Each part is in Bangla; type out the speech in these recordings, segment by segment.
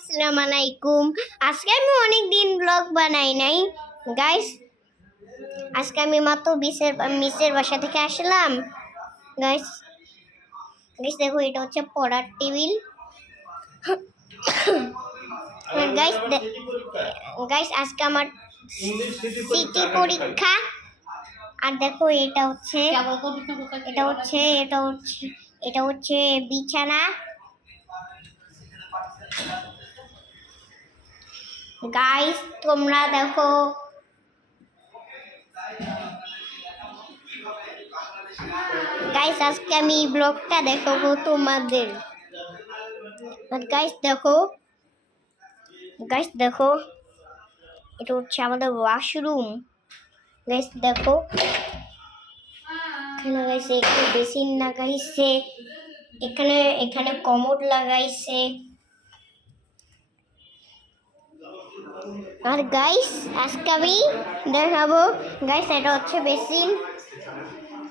আসসালামু আলাইকুম আজকে আমি অনেক দিন ব্লগ বানাই নাই। গাইস আজকে আমি মাত্র মিসের মিসের বাসা থেকে আসলাম। গাইস গাইস দেখো, এটা হচ্ছে পড়ার টেবিল। গাইস গাইস আজকে আমার সিটি পরীক্ষা। আর দেখো, এটা হচ্ছে এটা হচ্ছে এটা হচ্ছে এটা হচ্ছে বিছানা। গাইস তোমরা দেখো। গাইস আজকে আমি ব্লগটা দেখাবো তোমাদের। গাইস দেখো। গাইস দেখো। এটা হচ্ছে আমাদের ওয়াশরুম গাইস দেখো। এখানে গাইছে একটু বেসিন লাগাইছে। এখানে এখানে কমোড লাগাইছে। আর গাইস আজকে আমি দেখাবো। গাইস এটা হচ্ছে বেসিন।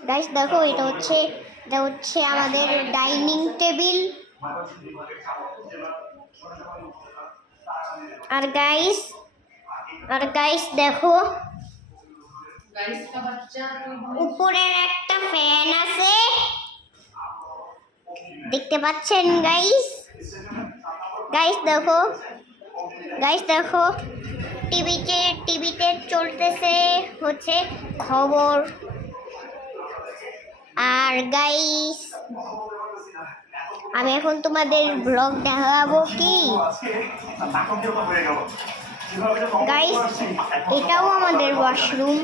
গাইস দেখো, এটা হচ্ছে এটা হচ্ছে আমাদের ডাইনিং টেবিল। আর গাইস আর গাইস দেখো। উপরের একটা ফ্যান আছে। দেখতে পাচ্ছেন গাইস গাইস দেখো। গাইস দেখো, টিভিতে টিভিতে চলতেছে হচ্ছে খবর। আর গাইস আমি এখন তোমাদের ব্লগ দেখাবো কি? গাইস এটাও আমাদের ওয়াশরুম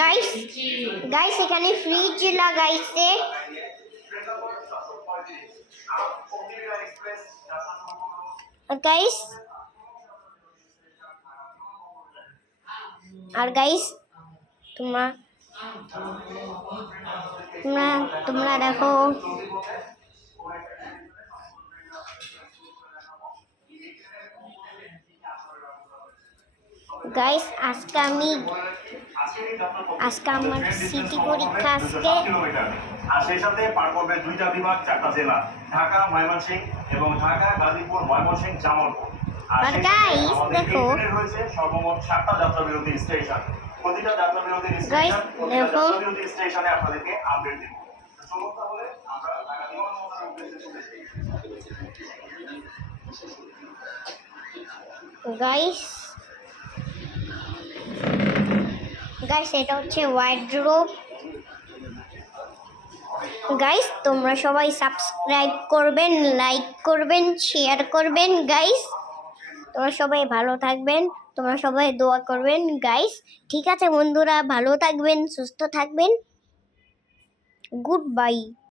গাইস গাইস এখানে ফ্রিজ লাগাইছে। আর গাইস আর গাইস তোমরা তোমরা তোমরা দেখো গাইস আজকে আমি আজকে আমার সিটি পরীক্ষা আজকে আর সেই সাথে পার করবে দুইটা বিভাগ চারটা জেলা ঢাকা ময়মনসিংহ এবং ঢাকা গাজীপুর ময়মনসিংহ জামালপুর আর আমাদের দেখো। রয়েছে সর্বমোট সাতটা যাত্রা বিরতি স্টেশন প্রতিটা যাত্রা বিরতি স্টেশন দেখো। স্টেশনে আপনাদেরকে আপডেট দিব চলুন তাহলে আমরা ঢাকা বিমানবন্দরের উদ্দেশ্যে চলে যাই গাইস গাইস এটা হচ্ছে ওয়াইড্রোপ গাইস তোমরা সবাই সাবস্ক্রাইব করবেন লাইক করবেন শেয়ার করবেন গাইস তোমরা সবাই ভালো থাকবেন, তোমরা সবাই দোয়া করবেন গাইস ঠিক আছে বন্ধুরা, ভালো থাকবেন, সুস্থ থাকবেন। Good bye